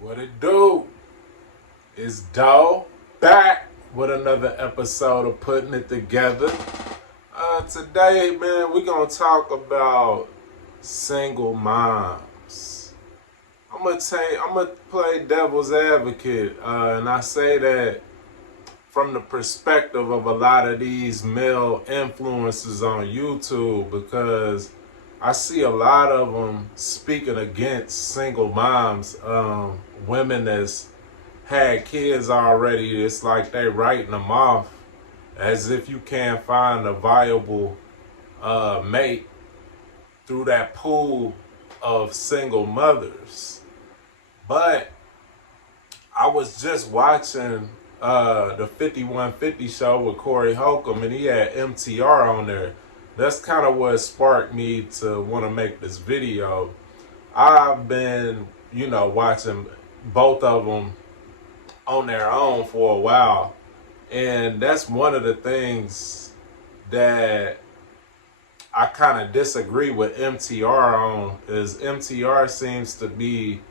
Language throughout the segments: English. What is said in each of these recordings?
What it do? It's Doe back with another episode of Putting It Together. Today, man, we're gonna talk about single moms. I'm gonna play devil's advocate, and I say that from the perspective of a lot of these male influencers on YouTube because I see a lot of them speaking against single moms, women that's had kids already. It's like they writing them off as if you can't find a viable mate through that pool of single mothers. But I was just watching the 5150 show with Corey Holcomb, and he had MTR on there. That's kind of what sparked me to want to make this video. I've been, watching both of them on their own for a while. And that's one of the things that I kind of disagree with MTR on, is MTR seems to be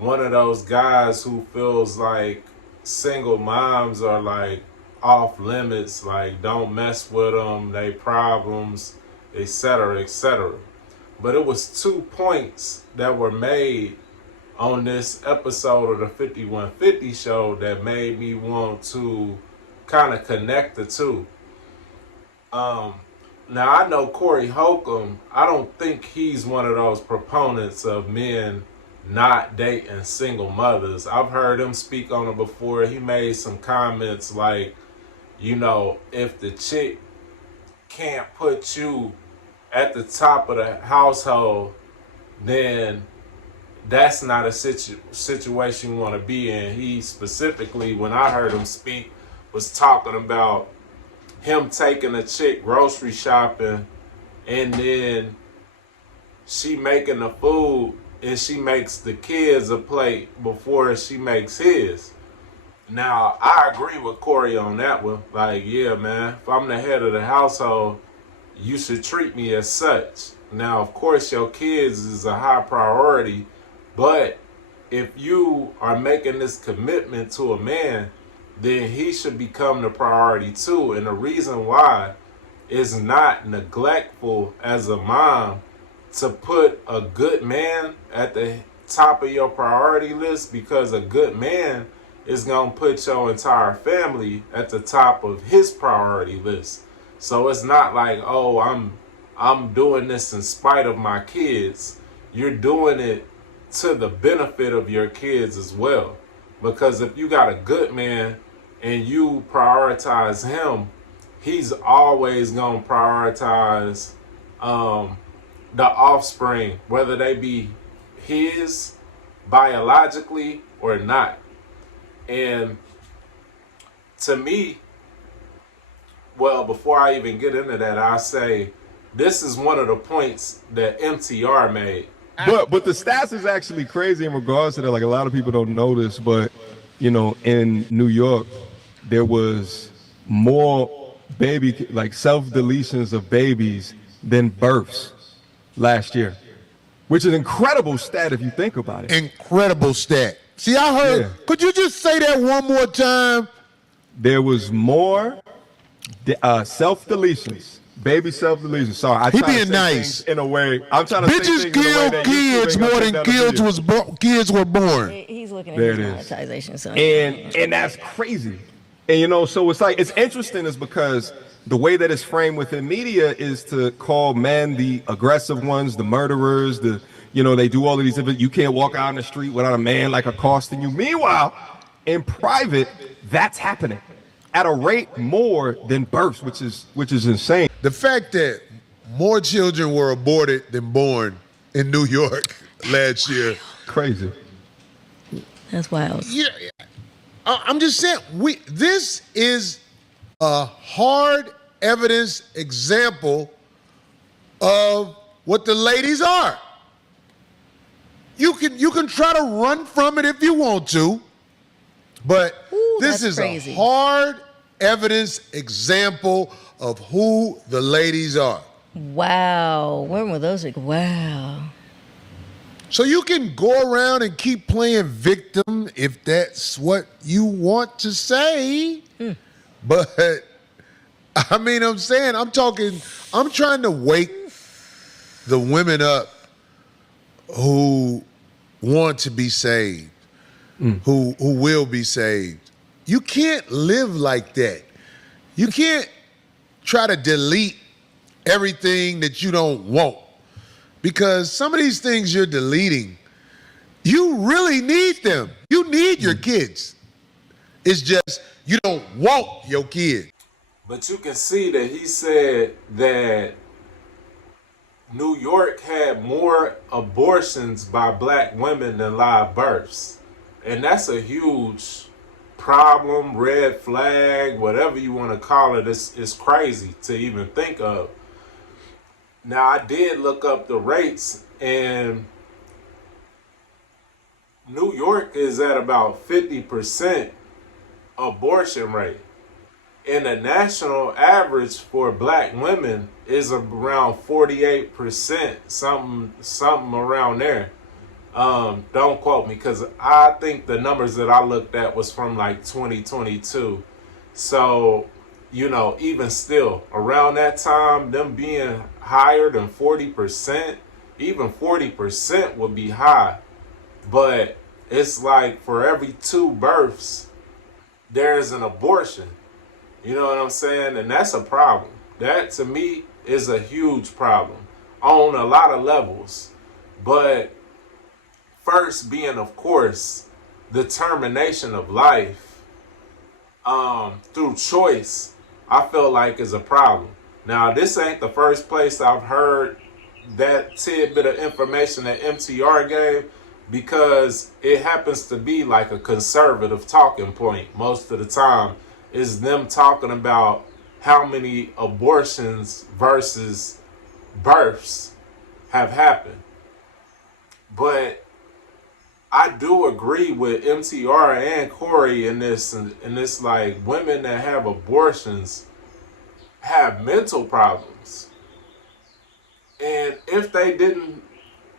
one of those guys who feels like single moms are like off limits, like don't mess with them, they problems, etc., etc. But it was 2 points that were made on this episode of the 5150 show that made me want to kind of connect the two. Now I know Corey Holcomb, I don't think he's one of those proponents of men not dating single mothers. I've heard him speak on it before. He made some comments like, if the chick can't put you at the top of the household, then that's not a situation you want to be in. He specifically, when I heard him speak, was talking about him taking a chick grocery shopping and then she making the food and she makes the kids a plate before she makes his. Now, I agree with Corey on that one. Like, yeah, man, if I'm the head of the household, you should treat me as such. Now, of course, your kids is a high priority, but if you are making this commitment to a man, then he should become the priority too. And the reason why is not neglectful as a mom to put a good man at the top of your priority list, because a good man is going to put your entire family at the top of his priority list. So it's not like, oh, I'm doing this in spite of my kids. You're doing it to the benefit of your kids as well. Because if you got a good man and you prioritize him, he's always going to prioritize the offspring, whether they be his biologically or not. And to me, well, before I even get into that, I say this is one of the points that MTR made. But the stats is actually crazy in regards to that. Like, a lot of people don't know this, but in New York, there was more self deletions of babies than births last year, which is an incredible stat if you think about it. Incredible stat. See, I heard. Yeah. Could you just say that one more time? There was more self deletions. Baby self-deletion. Sorry, he being nice in a way. I'm trying to bitches say kill kids more than kids were born. He's looking at his monetization, so and that's crazy. And so it's interesting is because the way that it's framed within media is to call men the aggressive ones, the murderers, they do all of these different. You can't walk out in the street without a man like accosting you. Meanwhile, in private, that's happening at a rate more than births, which is insane. The fact that more children were aborted than born in New York last year. Crazy. That's wild. Yeah, I'm just saying, this is a hard evidence example of what the ladies are. You can try to run from it if you want to, but this is crazy. A hard evidence example of who the ladies are. Wow. When were those? Wow. So you can go around and keep playing victim if that's what you want to say. But I mean, I'm trying to wake the women up who want to be saved, who will be saved. You can't live like that. You can't try to delete everything that you don't want, because some of these things you're deleting, you really need them. You need your kids. It's just you don't want your kids. But you can see that he said that New York had more abortions by black women than live births. And that's a huge problem, red flag, whatever you want to call it. It's crazy to even think of. Now, I did look up the rates, and New York is at about 50% abortion rate. And the national average for black women is around 48%, something around there. Don't quote me, because I think the numbers that I looked at was from like 2022. So, even still, around that time, them being higher than 40%, even 40% would be high. But it's like for every 2 births, there's an abortion. You know what I'm saying? And that's a problem. That, to me, is a huge problem on a lot of levels. But first being, of course, the termination of life through choice, I feel like is a problem. Now, this ain't the first place I've heard that tidbit of information that MTR gave, because it happens to be like a conservative talking point most of the time, is them talking about how many abortions versus births have happened. But I do agree with MTR and Corey in this, like, women that have abortions have mental problems. And if they didn't,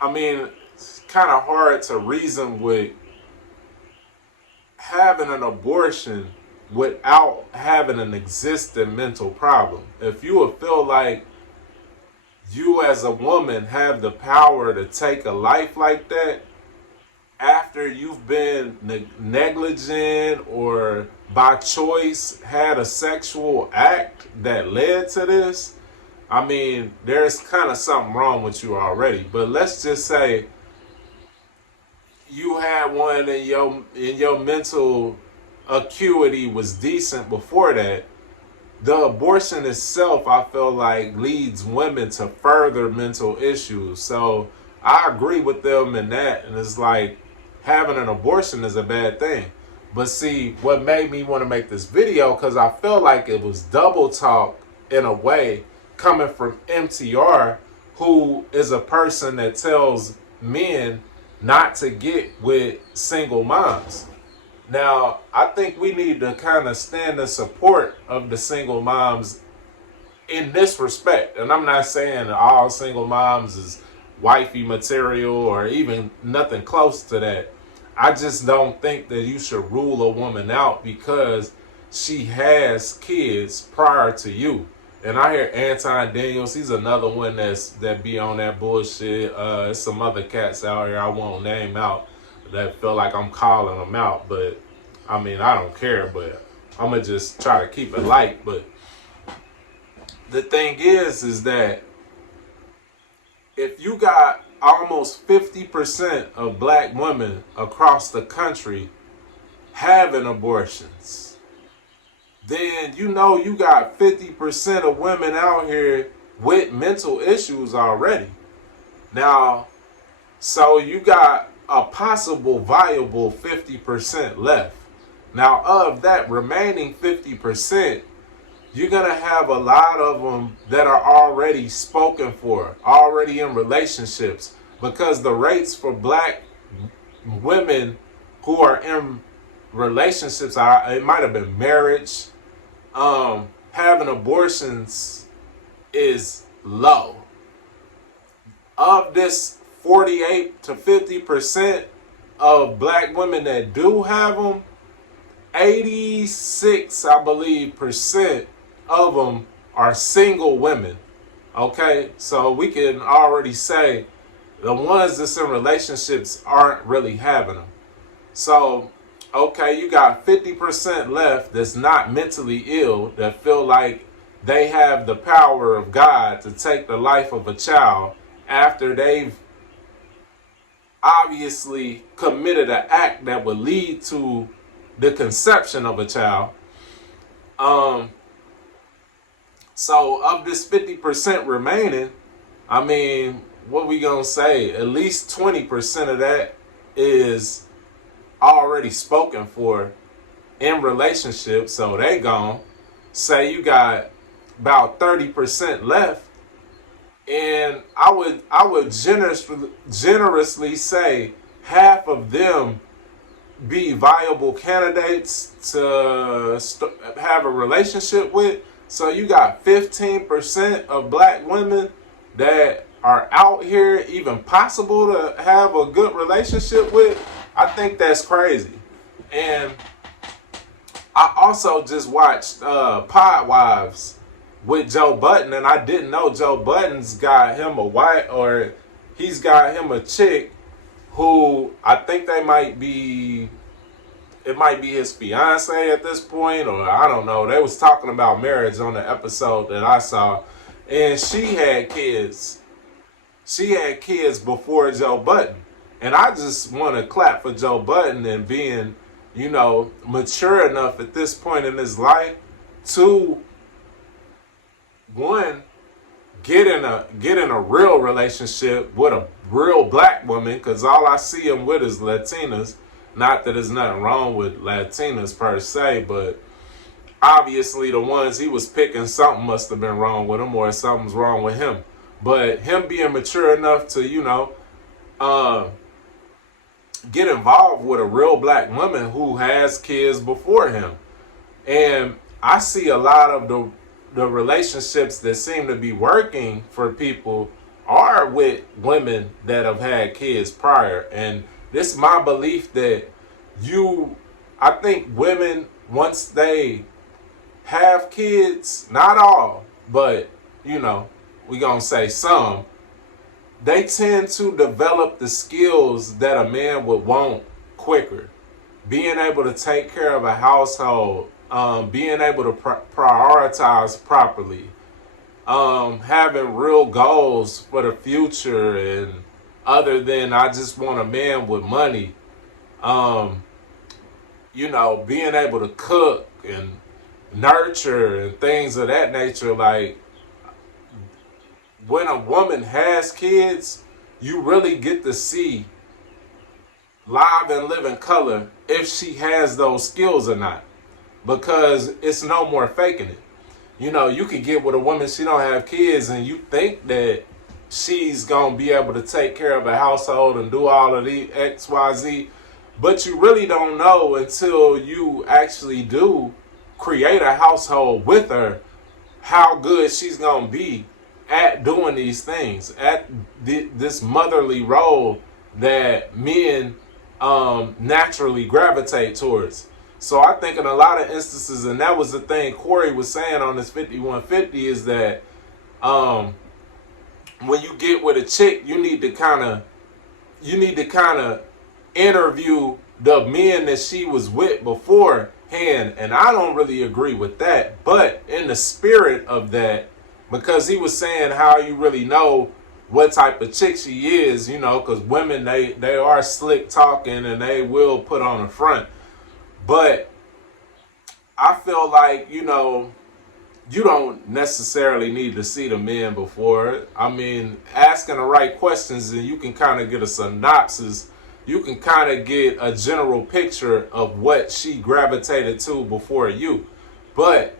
I mean, it's kind of hard to reason with having an abortion without having an existing mental problem. If you would feel like you as a woman have the power to take a life like that after you've been negligent or by choice had a sexual act that led to this, I mean, there's kind of something wrong with you already. But let's just say you had one in your mental acuity was decent before that. The abortion itself, I feel like, leads women to further mental issues. So I agree with them in that. And it's like, having an abortion is a bad thing. But see, what made me want to make this video, because I feel like it was double talk in a way coming from MTR, who is a person that tells men not to get with single moms. Now, I think we need to kind of stand in support of the single moms in this respect. And I'm not saying all single moms is wifey material or even nothing close to that. I just don't think that you should rule a woman out because she has kids prior to you. And I hear Anton Daniels, he's another one that be on that bullshit. There's some other cats out here I won't name out that feel like I'm calling them out, but I mean, I don't care, but I'm gonna just try to keep it light. But the thing is that if you got almost 50% of black women across the country having abortions, then you got 50% of women out here with mental issues already. Now, so you got a possible viable 50% left. Now, of that remaining 50%, you're going to have a lot of them that are already spoken for, already in relationships, because the rates for black women who are in relationships, it might have been marriage, having abortions is low. Of this 48 to 50% of black women that do have them, 86, I believe, percent of them are single women. Okay, so we can already say the ones that's in relationships aren't really having them. So, okay, you got 50% left that's not mentally ill, that feel like they have the power of God to take the life of a child after they've obviously committed an act that would lead to the conception of a child. So of this 50% remaining, I mean, what we gonna say? At least 20% of that is already spoken for in relationships, so they gone. Say you got about 30% left, and I would generously say half of them be viable candidates to have a relationship with. So you got 15% of black women that are out here even possible to have a good relationship with. I think that's crazy. And I also just watched Pod Wives with Joe Budden, and I didn't know Joe Budden's got him a wife, or he's got him a chick who I think it might be his fiance at this point, or I don't know. They was talking about marriage on the episode that I saw, and she had kids. She had kids before Joe Budden. And I just want to clap for Joe Budden and being, mature enough at this point in his life to, one, get in a real relationship with a real black woman, because all I see him with is Latinas. Not that there's nothing wrong with Latinas per se, but obviously the ones he was picking, something must have been wrong with him, or something's wrong with him. But him being mature enough to, get involved with a real black woman who has kids before him. And I see a lot of the relationships that seem to be working for people are with women that have had kids prior. And this is my belief that I think women, once they have kids, not all, but, we gonna say some, they tend to develop the skills that a man would want quicker. Being able to take care of a household, being able to prioritize properly, having real goals for the future, and other than I just want a man with money, being able to cook and nurture and things of that nature. Like, when a woman has kids, you really get to see live and live in color if she has those skills or not, because it's no more faking it. You could get with a woman, she don't have kids, and you think that she's gonna be able to take care of a household and do all of the XYZ, but you really don't know until you actually do create a household with her how good she's gonna be at doing these things, at this motherly role that men naturally gravitate towards. So I think in a lot of instances, and that was the thing Corey was saying on this 5150, is that when you get with a chick, you need to kind of interview the men that she was with beforehand. And I don't really agree with that, but in the spirit of that, because he was saying how you really know what type of chick she is, because women, they are slick talking and they will put on the front. But I feel like, you don't necessarily need to see the men before. I mean, asking the right questions, and you can kind of get a synopsis. You can kind of get a general picture of what she gravitated to before you. But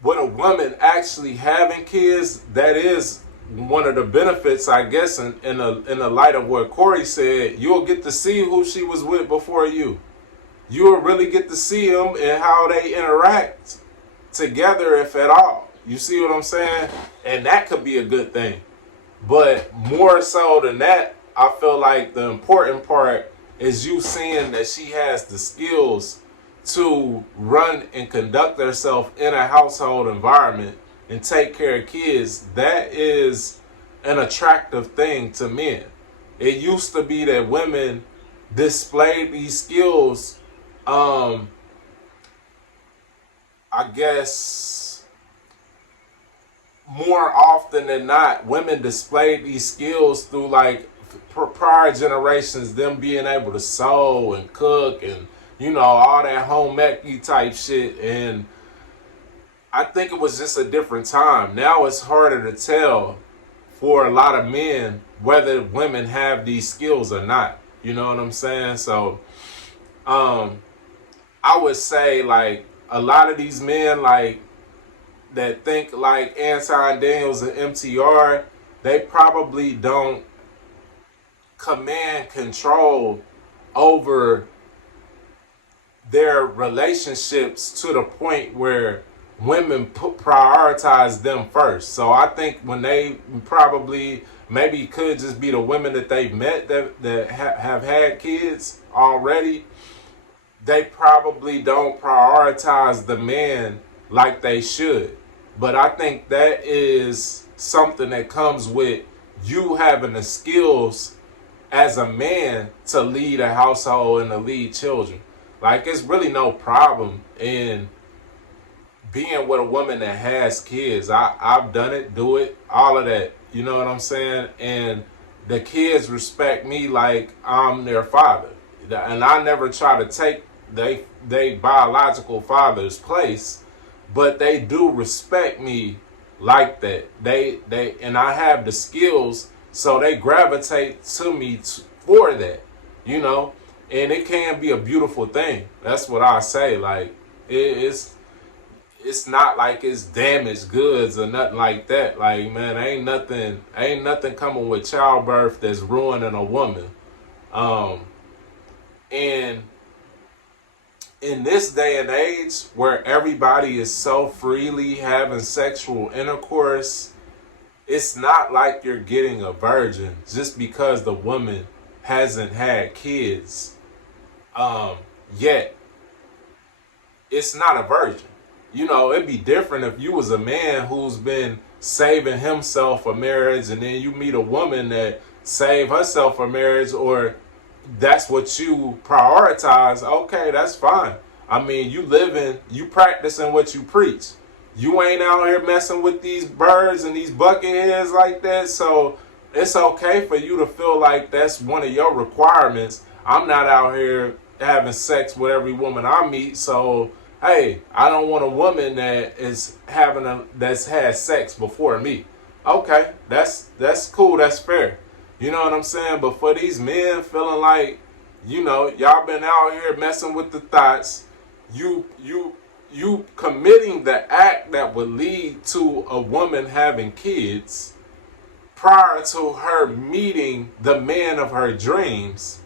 with a woman actually having kids, that is one of the benefits, I guess, in the light of what Corey said. You'll get to see who she was with before you. You'll really get to see them and how they interact together, if at all. You see what I'm saying? And that could be a good thing. But more so than that, I feel like the important part is you seeing that she has the skills to run and conduct herself in a household environment and take care of kids. That is an attractive thing to men. It used to be that women displayed these skills, I guess more often than not, women displayed these skills through like prior generations, them being able to sew and cook and all that home ec type shit. And I think it was just a different time. Now it's harder to tell for a lot of men whether women have these skills or not. You know what I'm saying? So I would say like a lot of these men like that think like Anton Daniels and MTR, they probably don't command control over their relationships to the point where women prioritize them first. So I think when they probably maybe could just be the women that they've met that have had kids already, they probably don't prioritize the man like they should. But I think that is something that comes with you having the skills as a man to lead a household and to lead children. Like, it's really no problem in being with a woman that has kids. I've done it, do it, all of that. You know what I'm saying? And the kids respect me like I'm their father. And I never try to take they biological father's place, but they do respect me like that. They and I have the skills, so they gravitate to me for that, and it can be a beautiful thing. That's what I say. Like it's not like it's damaged goods or nothing like that. Like, man, ain't nothing coming with childbirth that's ruining a woman. And in this day and age where everybody is so freely having sexual intercourse, it's not like you're getting a virgin just because the woman hasn't had kids yet. It's not a virgin. It'd be different if you was a man who's been saving himself for marriage and then you meet a woman that saved herself for marriage, or that's what you prioritize. Okay, that's fine. I mean, you practicing what you preach. You ain't out here messing with these birds and these bucketheads like that. So it's okay for you to feel like that's one of your requirements. I'm not out here having sex with every woman I meet. So, hey, I don't want a woman that is that's had sex before me. Okay, that's cool. That's fair. You know what I'm saying? But for these men feeling like, y'all been out here messing with the thoughts, you committing the act that would lead to a woman having kids prior to her meeting the man of her dreams,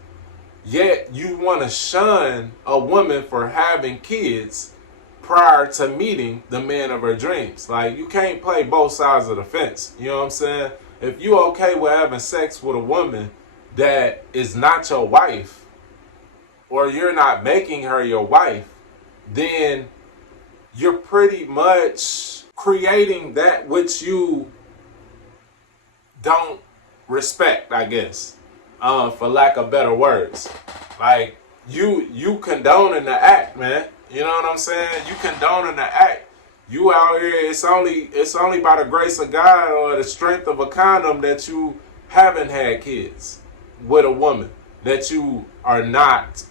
yet you want to shun a woman for having kids prior to meeting the man of her dreams. Like, you can't play both sides of the fence. You know what I'm saying? If you okay with having sex with a woman that is not your wife, or you're not making her your wife, then you're pretty much creating that which you don't respect, I guess, for lack of better words. Like, you condoning the act, man. You know what I'm saying? You condoning the act. You out here, it's only by the grace of God or the strength of a condom that you haven't had kids with a woman that you are not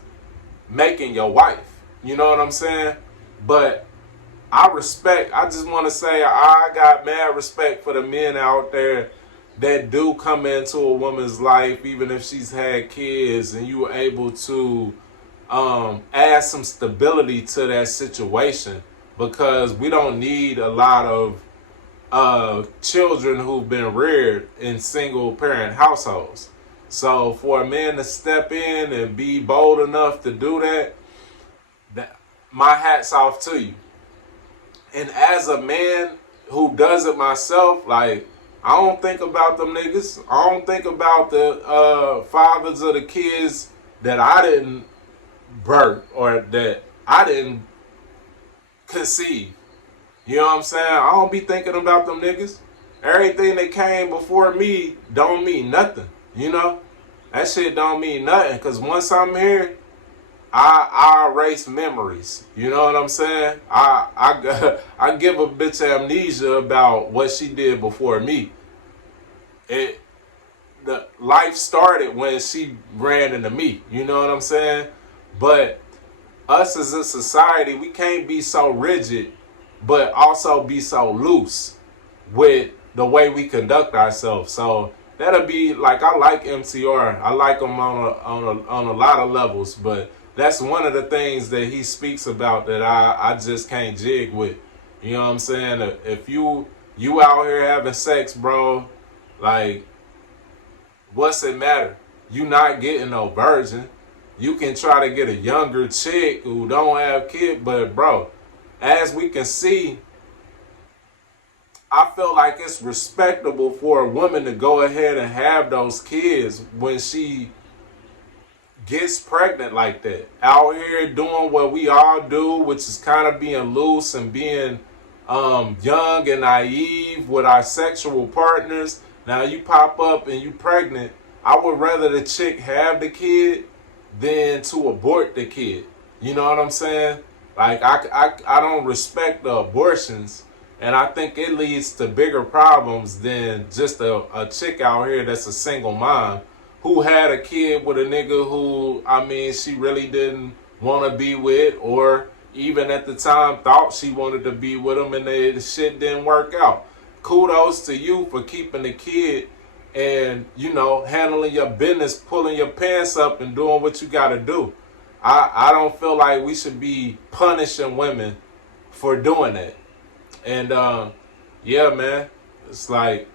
making your wife. You know what I'm saying? But I just want to say I got mad respect for the men out there that do come into a woman's life, even if she's had kids, and you were able to add some stability to that situation. Because we don't need a lot of children who've been reared in single parent households. So for a man to step in and be bold enough to do that, my hat's off to you. And as a man who does it myself, like, I don't think about them niggas. I don't think about the fathers of the kids that I didn't birth or that I didn't conceive. You know what I'm saying? I don't be thinking about them niggas. Everything that came before me don't mean nothing. You know? That shit don't mean nothing. Because once I'm here, I erase memories. You know what I'm saying? I give a bitch amnesia about what she did before me. The life started when she ran into me. You know what I'm saying? But us as a society, we can't be so rigid, but also be so loose with the way we conduct ourselves. So that'll be like, I like MCR. I like him on a lot of levels, but that's one of the things that he speaks about that I just can't jig with. You know what I'm saying? If you out here having sex, bro, like, what's it matter? You not getting no virgin. You can try to get a younger chick who don't have kids, but bro, as we can see, I feel like it's respectable for a woman to go ahead and have those kids when she gets pregnant like that. Out here doing what we all do, which is kind of being loose and being young and naive with our sexual partners. Now you pop up and you pregnant. I would rather the chick have the kid than to abort the kid. You know what I'm saying? Like, I don't respect the abortions, and I think it leads to bigger problems than just a chick out here that's a single mom who had a kid with a nigga who, I mean, she really didn't want to be with, or even at the time thought she wanted to be with him, and the shit didn't work out. Kudos to you for keeping the kid and, you know, handling your business, pulling your pants up and doing what you got to do. I don't feel like we should be punishing women for doing that. And, yeah, man, it's like,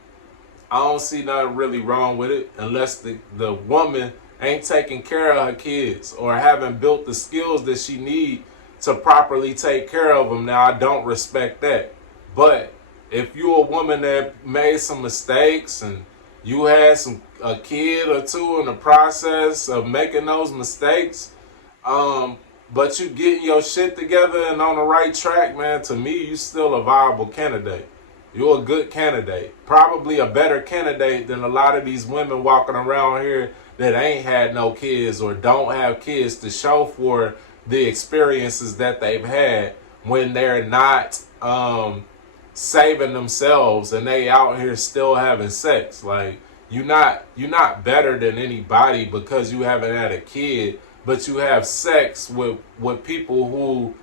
I don't see nothing really wrong with it unless the woman ain't taking care of her kids or haven't built the skills that she need to properly take care of them. Now, I don't respect that. But if you're a woman that made some mistakes and you had a kid or two in the process of making those mistakes, but you getting your shit together and on the right track, man, to me, you still a viable candidate. You're a good candidate. Probably a better candidate than a lot of these women walking around here that ain't had no kids or don't have kids to show for the experiences that they've had when they're not saving themselves and they out here still having sex. Like, you're not better than anybody because you haven't had a kid, but you have sex with people who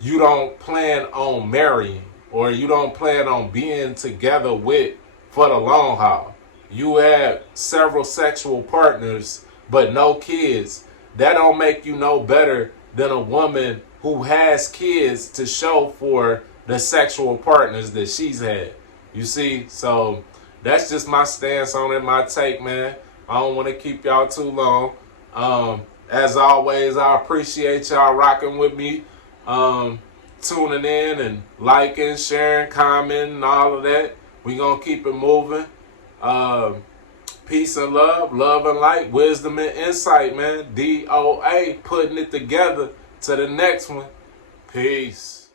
you don't plan on marrying or you don't plan on being together with for the long haul. You have several sexual partners but no kids. That don't make you no better than a woman who has kids to show for the sexual partners that she's had. You see? So that's just my stance on it, my take, man. I don't want to keep y'all too long. As always, I appreciate y'all rocking with me, tuning in and liking, sharing, commenting, all of that. We gonna keep it moving. Peace and love and light, wisdom and insight, man. DOA, putting it together to the next one. Peace.